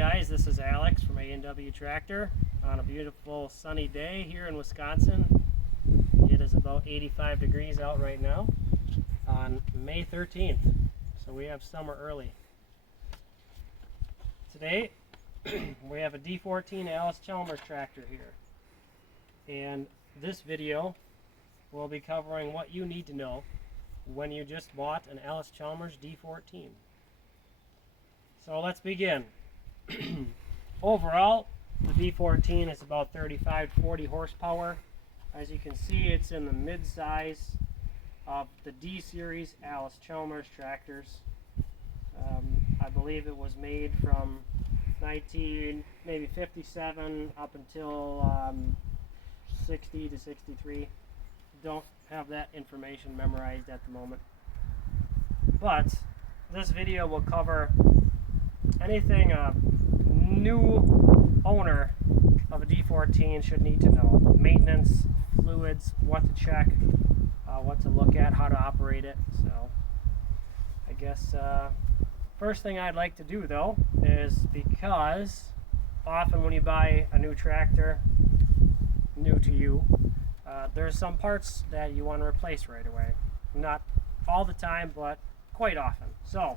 guys, this is Alex from A&W Tractor on a beautiful sunny day here in Wisconsin. It is about 85 degrees out right now on May 13th, so we have summer early. Today we have a D14 Allis-Chalmers tractor here, and this video will be covering what you need to know when you just bought an Allis-Chalmers D14. So let's begin. Overall, the D14 is about 35 to 40 horsepower. As you can see, it's in the mid-size of the D series Allis-Chalmers tractors. I believe it was made from maybe 57 up until 60 to 63. Don't have that information memorized at the moment. But this video will cover anything a new owner of a D14 should need to know. Maintenance, fluids, what to check, what to look at, how to operate it. So I guess first thing I'd like to do though is, because often when you buy a new tractor, new to you, there's some parts that you want to replace right away. Not all the time, but quite often. So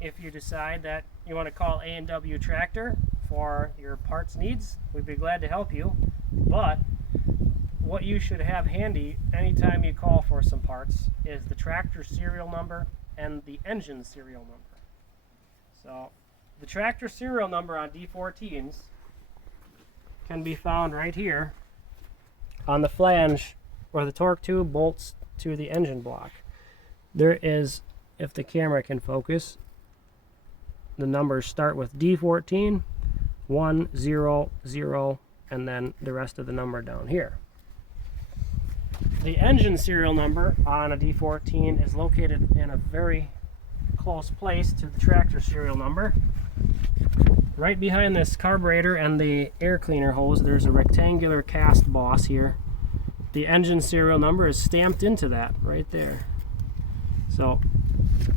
if you decide that you want to call A&W Tractor for your parts needs, we'd be glad to help you. But what you should have handy anytime you call for some parts is the tractor serial number and the engine serial number. So the tractor serial number on D14s can be found right here on the flange where the torque tube bolts to the engine block. There is, if the camera can focus, the numbers start with D14, 1, 0, 0, and then the rest of the number down here. The engine serial number on a D14 is located in a very close place to the tractor serial number. Right behind this carburetor and the air cleaner hose, there's a rectangular cast boss here. The engine serial number is stamped into that right there. So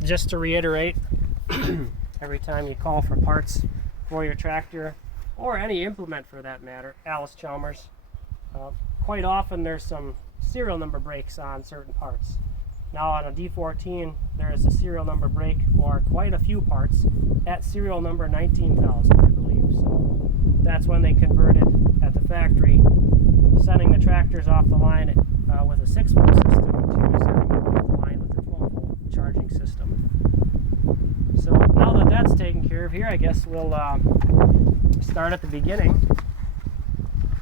just to reiterate, every time you call for parts for your tractor, or any implement for that matter, Allis-Chalmers, quite often there's some serial number breaks on certain parts. Now on a D14, there is a serial number break for quite a few parts at serial number 19,000, I believe. So that's when they converted at the factory, sending the tractors off the line with a 6-volt system to sending them off the line with a 12-volt charging system. So now that that's taken care of here, I guess we'll start at the beginning,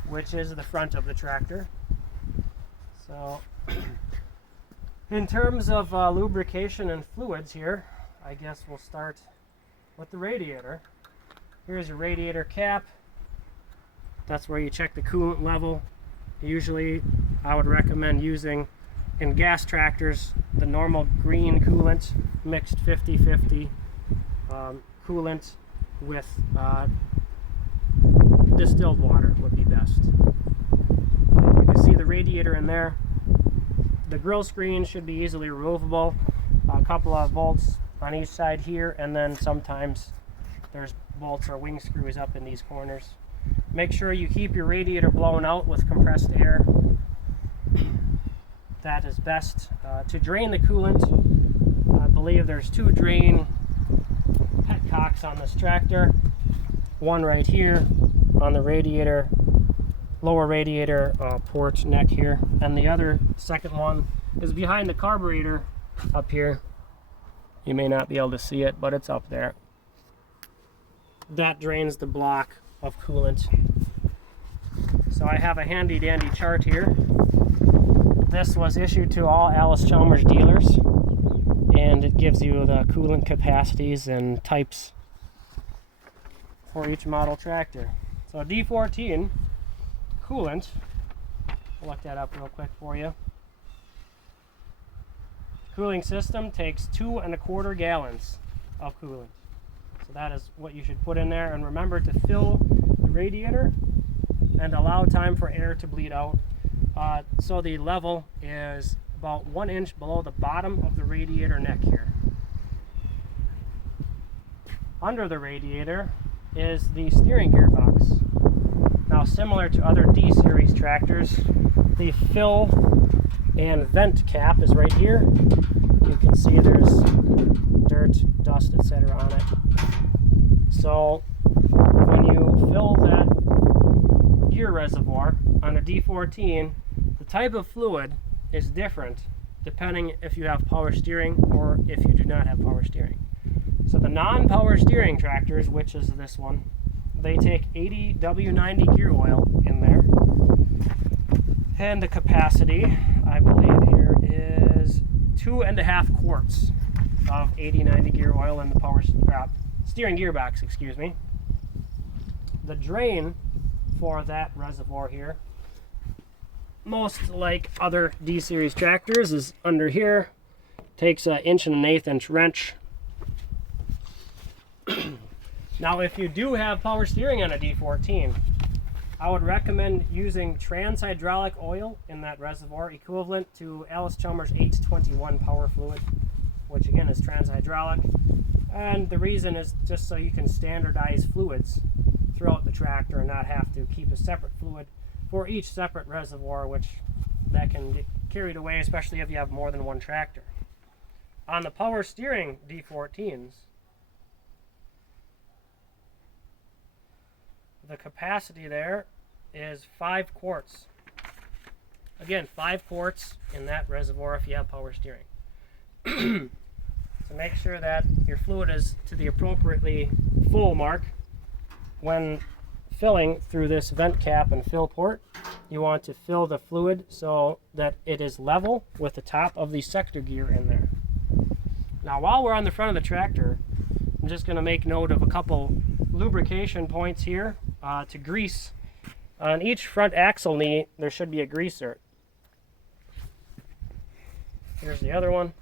which is the front of the tractor. So in terms of lubrication and fluids here, I guess we'll start with the radiator. Here's your radiator cap. That's where you check the coolant level. Usually I would recommend using, in gas tractors, the normal green coolant, mixed 50-50 coolant with distilled water would be best. You can see the radiator in there. The grill screen should be easily removable. A couple of bolts on each side here, and then sometimes there's bolts or wing screws up in these corners. Make sure you keep your radiator blown out with compressed air. That is best. To drain the coolant, I believe there's 2 drain petcocks on this tractor. One right here on the radiator, lower radiator port neck here, and the other second one is behind the carburetor up here. You may not be able to see it, but it's up there. That drains the block of coolant. So I have a handy dandy chart here. This was issued to all Allis-Chalmers dealers, and it gives you the coolant capacities and types for each model tractor. So D14 coolant, I'll look that up real quick for you. Cooling system takes 2 1/4 gallons of coolant. So that is what you should put in there, and remember to fill the radiator and allow time for air to bleed out. So the level is about 1 inch below the bottom of the radiator neck here. Under the radiator, is the steering gearbox. Now, similar to other D-Series tractors, the fill and vent cap is right here. You can see there's dirt, dust, etc. on it. So when you fill that gear reservoir on a D14, the type of fluid is different depending if you have power steering or if you do not have power steering. So the non-power steering tractors, which is this one, they take 80 W90 gear oil in there. And the capacity, I believe here, is 2.5 quarts of 80-90 gear oil in the power steering gearbox, excuse me. The drain for that reservoir here, most like other D-Series tractors, is under here. Takes an 1.1/8 wrench. Now, if you do have power steering on a D14, I would recommend using trans hydraulic oil in that reservoir, equivalent to Allis-Chalmers D14 power fluid, which again is trans hydraulic. And the reason is just so you can standardize fluids throughout the tractor and not have to keep a separate fluid for each separate reservoir, which that can get carried away, especially if you have more than one tractor. On the power steering D14s, the capacity there is 5 quarts. Again, 5 quarts in that reservoir if you have power steering. So make sure that your fluid is to the appropriately full mark. When filling through this vent cap and fill port, you want to fill the fluid so that it is level with the top of the sector gear in there. Now, while we're on the front of the tractor, I'm just going to make note of a couple lubrication points here to grease. On each front axle knee, there should be a greaser. Here's the other one.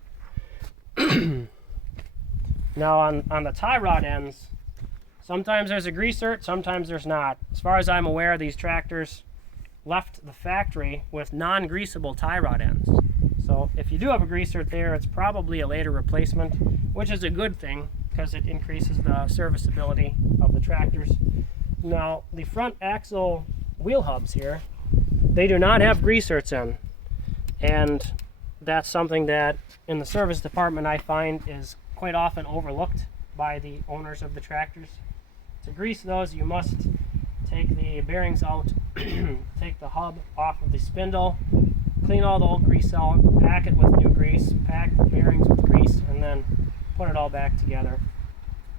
Now, on the tie rod ends, sometimes there's a greaser, sometimes there's not. As far as I'm aware, these tractors left the factory with non-greasable tie rod ends. So if you do have a greaser there, it's probably a later replacement, which is a good thing because it increases the serviceability of the tractors. Now, the front axle wheel hubs here, they do not have greasers in, and that's something that in the service department I find is quite often overlooked by the owners of the tractors. To grease those, you must take the bearings out, take the hub off of the spindle, clean all the old grease out, pack it with new grease, pack the bearings with grease, and then put it all back together.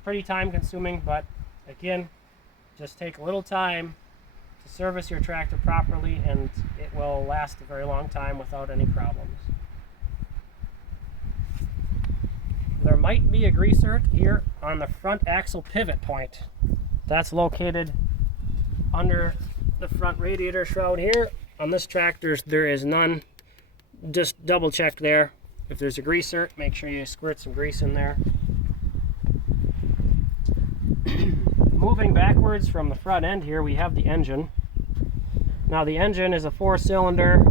Pretty time consuming, but again, just take a little time to service your tractor properly and it will last a very long time without any problems. There might be a greaser here on the front axle pivot point. That's located under the front radiator shroud here. On this tractor, there is none. Just double check there. If there's a greaser, make sure you squirt some grease in there. Moving backwards from the front end here, we have the engine. Now the engine is a 4-cylinder.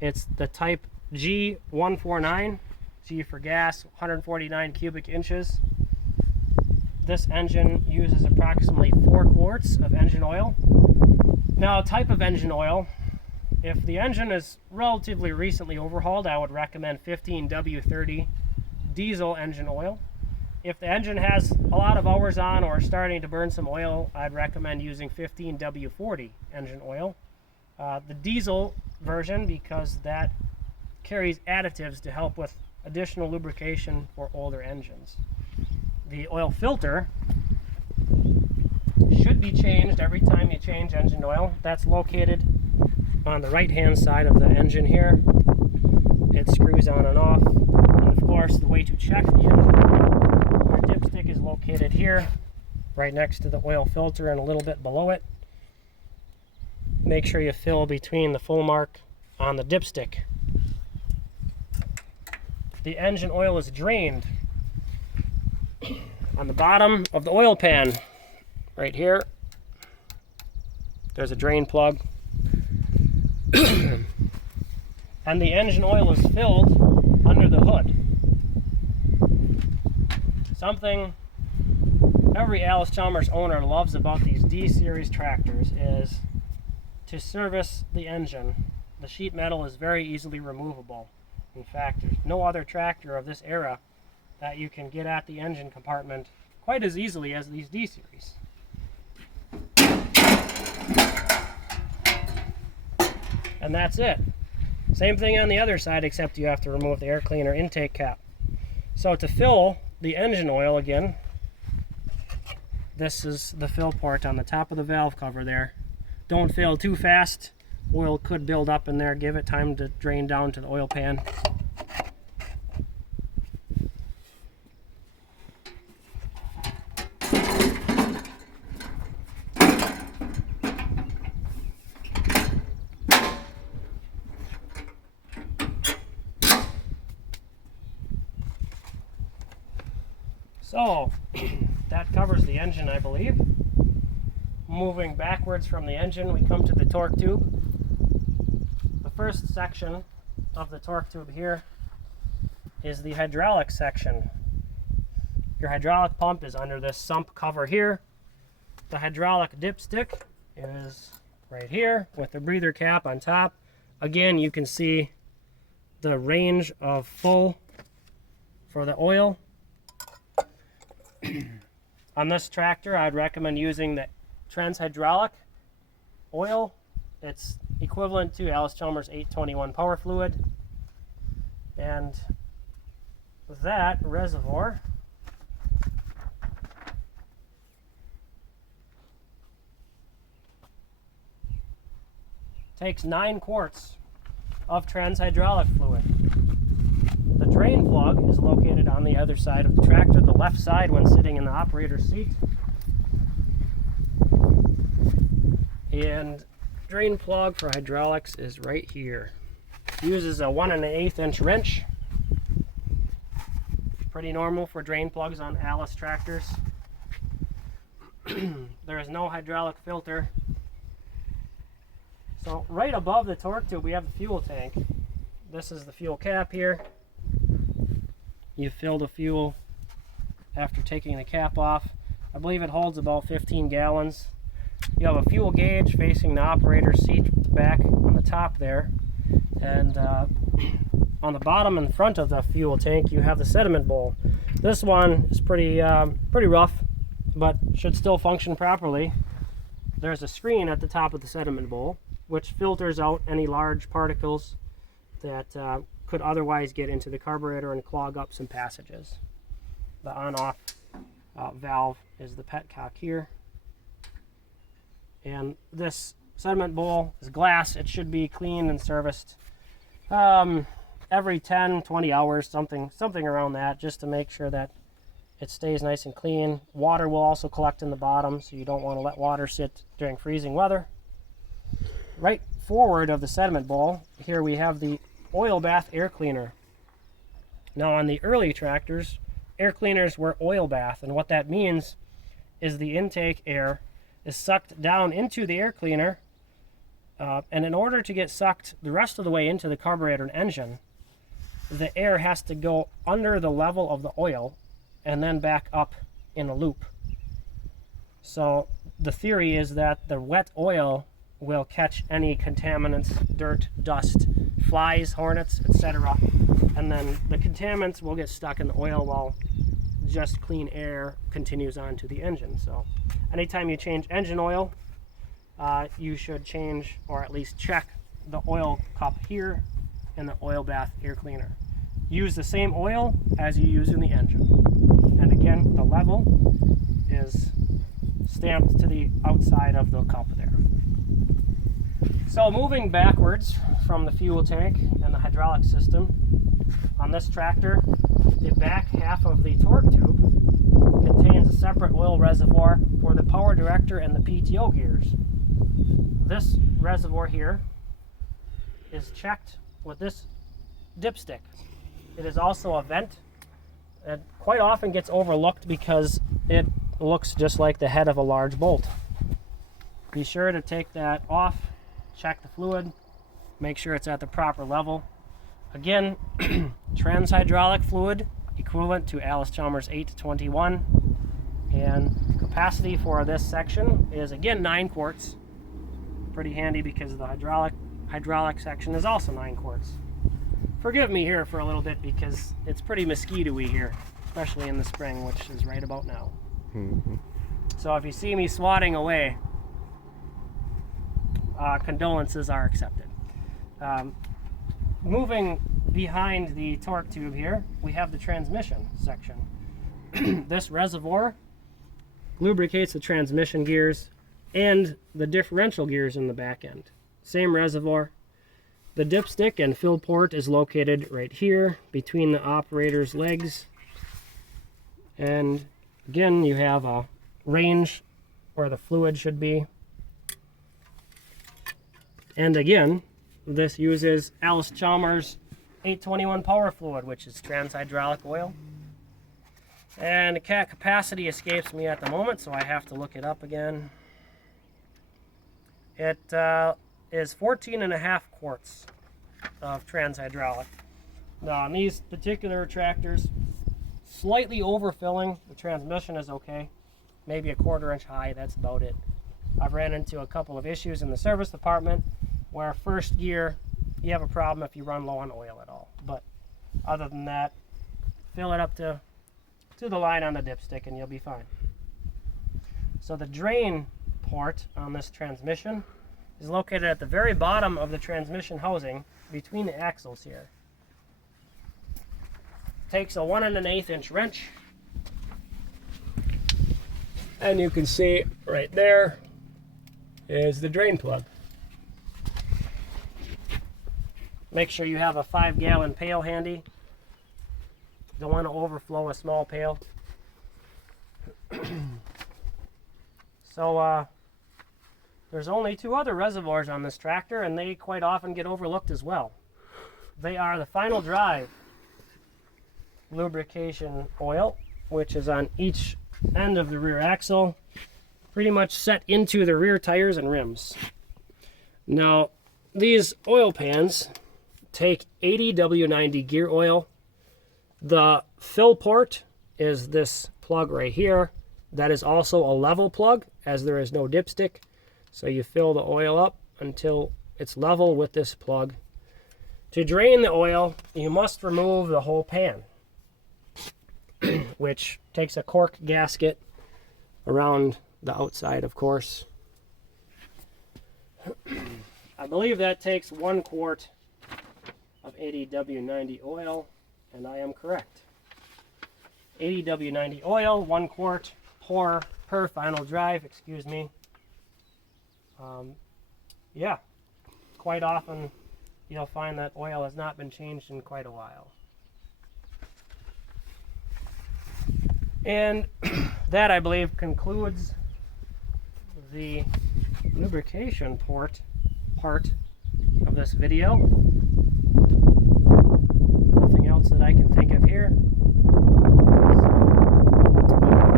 It's the type G149. G for gas, 149 cubic inches. This engine uses approximately 4 quarts of engine oil. Now, type of engine oil, if the engine is relatively recently overhauled, I would recommend 15W30 diesel engine oil. If the engine has a lot of hours on or starting to burn some oil, I'd recommend using 15W40 engine oil. The diesel version, because that carries additives to help with additional lubrication for older engines. The oil filter should be changed every time you change engine oil. That's located on the right hand side of the engine here. It screws on and off. And of course, the way to check the engine oil, your dipstick is located here, right next to the oil filter and a little bit below it. Make sure you fill between the full mark on the dipstick. The engine oil is drained on the bottom of the oil pan. Right here, there's a drain plug. And the engine oil is filled under the hood. Something every Allis-Chalmers owner loves about these D-series tractors is to service the engine. The sheet metal is very easily removable. In fact, there's no other tractor of this era that you can get at the engine compartment quite as easily as these D-series. And that's it. Same thing on the other side, except you have to remove the air cleaner intake cap. So to fill the engine oil again, this is the fill port on the top of the valve cover there. Don't fill too fast. Oil could build up in there. Give it time to drain down to the oil pan. So that covers the engine, I believe. Moving backwards from the engine, we come to the torque tube. The first section of the torque tube here is the hydraulic section. Your hydraulic pump is under this sump cover here. The hydraulic dipstick is right here with the breather cap on top. Again, you can see the range of flow for the oil. On this tractor, I'd recommend using the Trans hydraulic oil. It's equivalent to Allis-Chalmers 821 power fluid, and that reservoir takes 9 quarts of trans hydraulic fluid. The drain plug is located on the other side of the tractor, the left side when sitting in the operator's seat. And drain plug for hydraulics is right here. Uses a 1 1/8 inch wrench. Pretty normal for drain plugs on Allis tractors. There is no hydraulic filter. So right above the torque tube we have the fuel tank. This is the fuel cap here. You fill the fuel after taking the cap off. I believe it holds about 15 gallons. You have a fuel gauge facing the operator's seat back on the top there. And on the bottom and front of the fuel tank you have the sediment bowl. This one is pretty rough, but should still function properly. There's a screen at the top of the sediment bowl which filters out any large particles that could otherwise get into the carburetor and clog up some passages. The on-off valve is the petcock here. And this sediment bowl is glass. It should be cleaned and serviced every 10-20 hours, something around that, just to make sure that it stays nice and clean. Water will also collect in the bottom, so you don't want to let water sit during freezing weather. Right forward of the sediment bowl, here we have the oil bath air cleaner. Now on the early tractors, air cleaners were oil bath, and what that means is the intake air is sucked down into the air cleaner, and in order to get sucked the rest of the way into the carburetor and engine, the air has to go under the level of the oil and then back up in a loop. So the theory is that the wet oil will catch any contaminants, dirt, dust, flies, hornets, etc. And then the contaminants will get stuck in the oil while just clean air continues on to the engine. So anytime you change engine oil, you should change or at least check the oil cup here in the oil bath air cleaner. Use the same oil as you use in the engine. And again, the level is stamped to the outside of the cup there. So moving backwards from the fuel tank and the hydraulic system, on this tractor, the back half of the torque tube contains a separate oil reservoir for the power director and the PTO gears. This reservoir here is checked with this dipstick. It is also a vent. It quite often gets overlooked because it looks just like the head of a large bolt. Be sure to take that off, check the fluid, make sure it's at the proper level. Again, trans hydraulic fluid equivalent to Allis-Chalmers 821. And capacity for this section is again 9 quarts. Pretty handy because the hydraulic section is also 9 quarts. Forgive me here for a little bit because it's pretty mosquito-y here, especially in the spring, which is right about now. So if you see me swatting away, condolences are accepted. Moving behind the torque tube here, we have the transmission section. This reservoir lubricates the transmission gears and the differential gears in the back end. Same reservoir. The dipstick and fill port is located right here between the operator's legs. And again, you have a range where the fluid should be. And again, this uses Allis-Chalmers 821 power fluid, which is trans-hydraulic oil. And the capacity escapes me at the moment, so I have to look it up again. It is 14.5 quarts of trans-hydraulic. Now on these particular tractors, slightly overfilling. The transmission is okay. Maybe a 1/4 inch high, that's about it. I've ran into a couple of issues in the service department where first gear, you have a problem if you run low on oil at all. But other than that, fill it up to the line on the dipstick and you'll be fine. So the drain port on this transmission is located at the very bottom of the transmission housing between the axles here. Takes a 1 1/8 inch wrench, and you can see right there is the drain plug. Make sure you have a 5-gallon pail handy. Don't want to overflow a small pail. So there's only 2 other reservoirs on this tractor, and they quite often get overlooked as well. They are the final drive lubrication oil, which is on each end of the rear axle, pretty much set into the rear tires and rims. Now, these oil pans take 80 W90 gear oil. The fill port is this plug right here. That is also a level plug, as there is no dipstick. So you fill the oil up until it's level with this plug. To drain the oil, you must remove the whole pan, which takes a cork gasket around the outside, of course. I believe that takes 1 quart of 80 W90 oil, and I am correct. 80 W90 oil, 1 quart per final drive, excuse me. Yeah, quite often you'll find that oil has not been changed in quite a while. And that, I believe, concludes the lubrication part of this video. Nothing else that I can think of here. So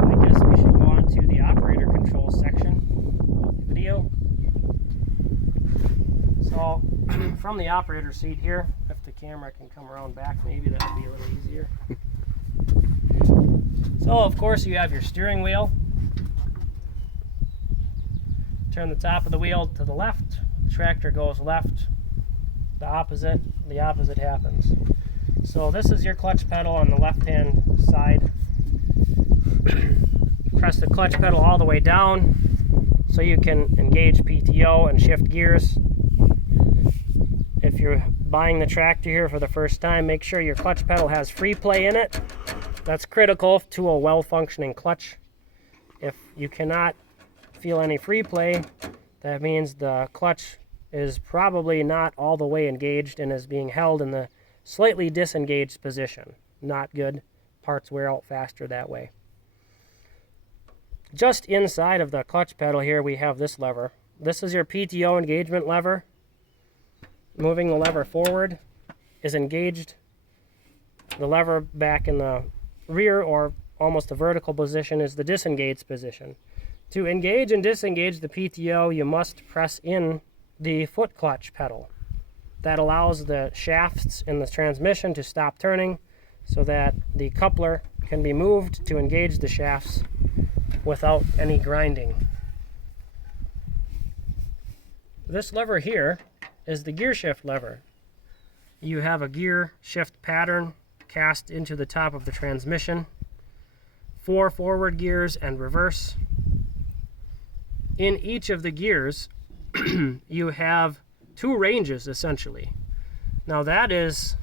I guess we should go on to the operator control section of the video. So from the operator seat here, if the camera can come around back, maybe that would be a little easier. So of course you have your steering wheel. Turn the top of the wheel to the left, the tractor goes left, the opposite happens. So this is your clutch pedal on the left hand side. Press the clutch pedal all the way down so you can engage PTO and shift gears. If you're buying the tractor here for the first time, make sure your clutch pedal has free play in it. That's critical to a well-functioning clutch. If you cannot feel any free play, that means the clutch is probably not all the way engaged and is being held in the slightly disengaged position. Not good. Parts wear out faster that way. Just inside of the clutch pedal here, we have this lever. This is your PTO engagement lever. Moving the lever forward is engaged. The lever back in the rear, or almost a vertical position, is the disengaged position. To engage and disengage the PTO, you must press in the foot clutch pedal. That allows the shafts in the transmission to stop turning so that the coupler can be moved to engage the shafts without any grinding. This lever here is the gear shift lever. You have a gear shift pattern cast into the top of the transmission, 4 forward gears and reverse. In each of the gears you have 2 ranges essentially. Now that is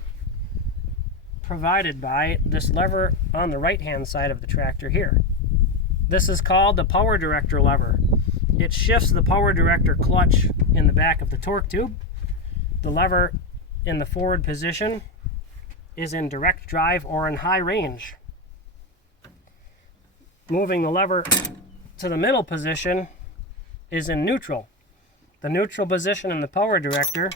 provided by this lever on the right hand side of the tractor here. This is called the power director lever. It shifts the power director clutch in the back of the torque tube. The lever in the forward position is in direct drive or in high range. Moving the lever to the middle position is in neutral. The neutral position in the power director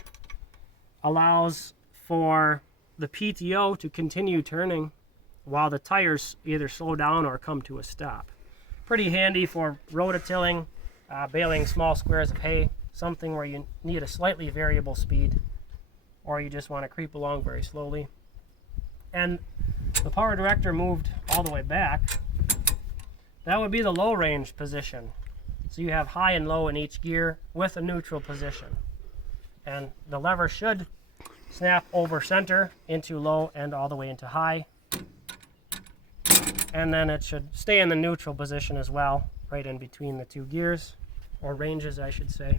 allows for the PTO to continue turning while the tires either slow down or come to a stop. Pretty handy for rototilling, baling small squares of hay, something where you need a slightly variable speed or you just want to creep along very slowly. And the power director moved all the way back. That would be the low range position. So you have high and low in each gear with a neutral position. And the lever should snap over center into low and all the way into high. And then it should stay in the neutral position as well, right in between the 2 gears, or ranges I should say.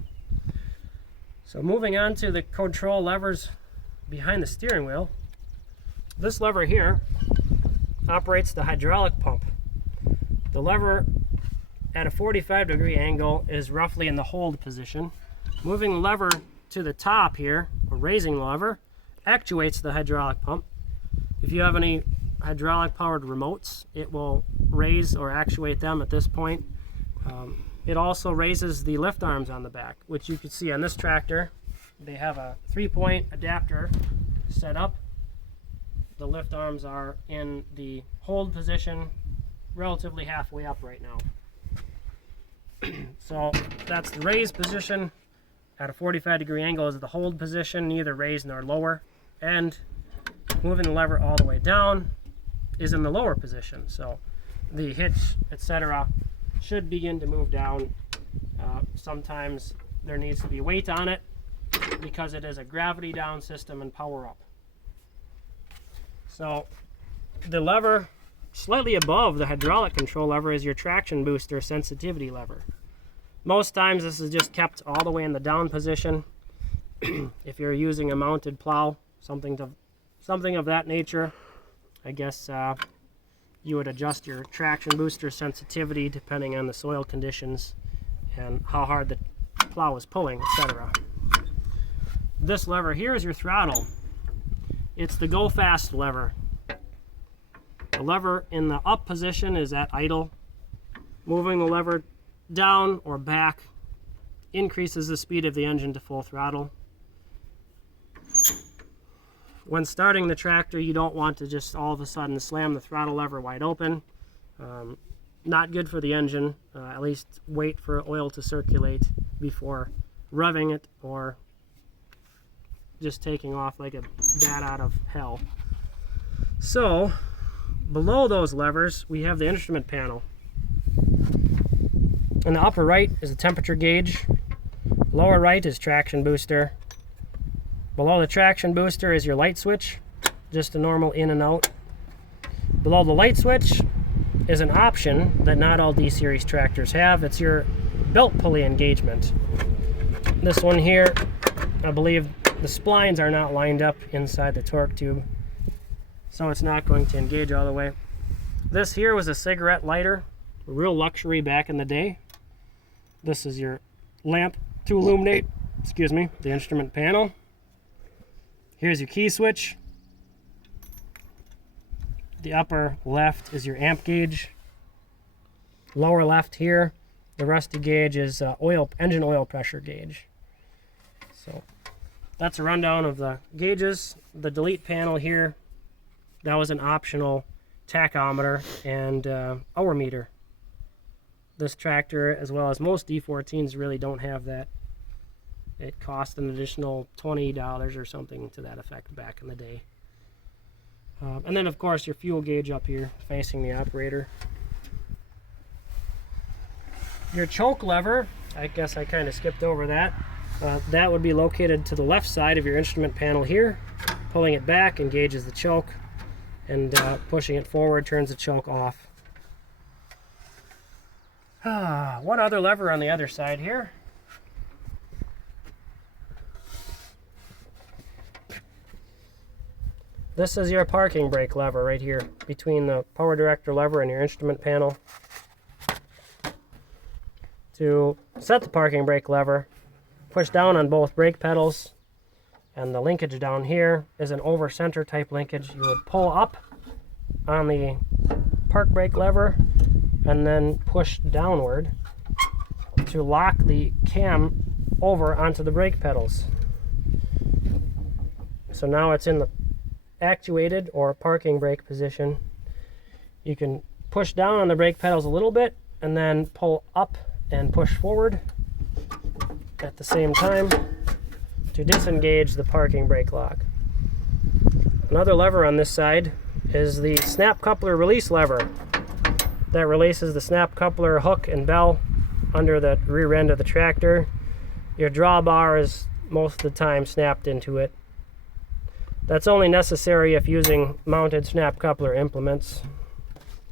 So moving on to the control levers behind the steering wheel. This lever here operates the hydraulic pump. The lever at a 45-degree angle is roughly in the hold position. Moving the lever to the top here, or raising the lever, actuates the hydraulic pump. If you have any hydraulic powered remotes, it will raise or actuate them at this point. It also raises the lift arms on the back, which you can see on this tractor. They have a 3-point adapter set up. The lift arms are in the hold position, relatively halfway up right now. So that's the raised position. At a 45-degree angle is the hold position, neither raised nor lower. And moving the lever all the way down is in the lower position. So the hitch, etc., should begin to move down. Sometimes there needs to be weight on it because it is a gravity down system and power up. So the lever slightly above the hydraulic control lever is your traction booster sensitivity lever. Most times this is just kept all the way in the down position. If you're using a mounted plow, something of that nature, I guess you would adjust your traction booster sensitivity depending on the soil conditions and how hard the plow is pulling, etc. This lever here is your throttle. It's the go fast lever. The lever in the up position is at idle. Moving the lever down or back increases the speed of the engine to full throttle. When starting the tractor, you don't want to just all of a sudden slam the throttle lever wide open. Not good for the engine. At least wait for oil to circulate before revving it or just taking off like a bat out of hell. So below those levers we have the instrument panel. In the upper right is a temperature gauge. Lower right is traction booster. Below the traction booster is your light switch, just a normal in and out. Below the light switch is an option that not all D-Series tractors have. It's your belt pulley engagement. This one here, I believe the splines are not lined up inside the torque tube, so it's not going to engage all the way. This here was a cigarette lighter, a real luxury back in the day. This is your lamp to illuminate, the instrument panel. Here's your key switch. The upper left is your amp gauge. Lower left here, the rusty gauge is engine oil pressure gauge. So that's a rundown of the gauges. The delete panel here, that was an optional tachometer and hour meter. This tractor, as well as most D14s, really don't have that. It cost an additional $20 or something to that effect back in the day. And then of course your fuel gauge up here facing the operator. Your choke lever, I guess I kind of skipped over that. That would be located to the left side of your instrument panel here. Pulling it back engages the choke, and pushing it forward turns the choke off. One other lever on the other side here. This is your parking brake lever right here, between the power director lever and your instrument panel. To set the parking brake lever, push down on both brake pedals, and the linkage down here is an over-center type linkage. You would pull up on the park brake lever and then push downward to lock the cam over onto the brake pedals. So now it's in the actuated or parking brake position. You can push down on the brake pedals a little bit and then pull up and push forward at the same time to disengage the parking brake lock. Another lever on this side is the snap coupler release lever that releases the snap coupler hook and bell under the rear end of the tractor. Your drawbar is most of the time snapped into it. That's only necessary if using mounted snap coupler implements.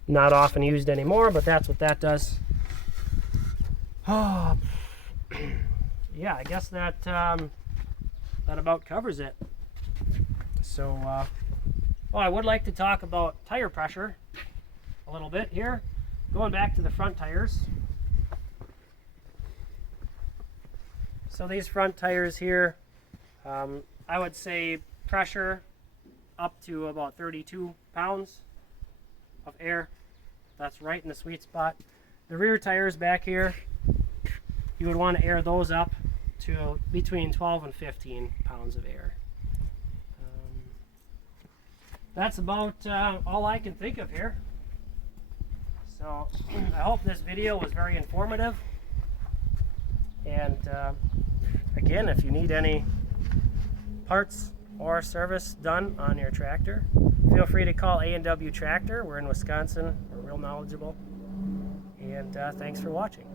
Not often used anymore, but that's what that does. Yeah, I guess that that about covers it. So, I would like to talk about tire pressure a little bit here. Going back to the front tires. So these front tires here, I would say pressure up to about 32 pounds of air. That's right in the sweet spot. The rear tires back here, you would want to air those up to between 12 and 15 pounds of air. That's about all I can think of here. So I hope this video was very informative. And again, if you need any parts or service done on your tractor, feel free to call A&W Tractor. We're in Wisconsin. We're real knowledgeable. And thanks for watching.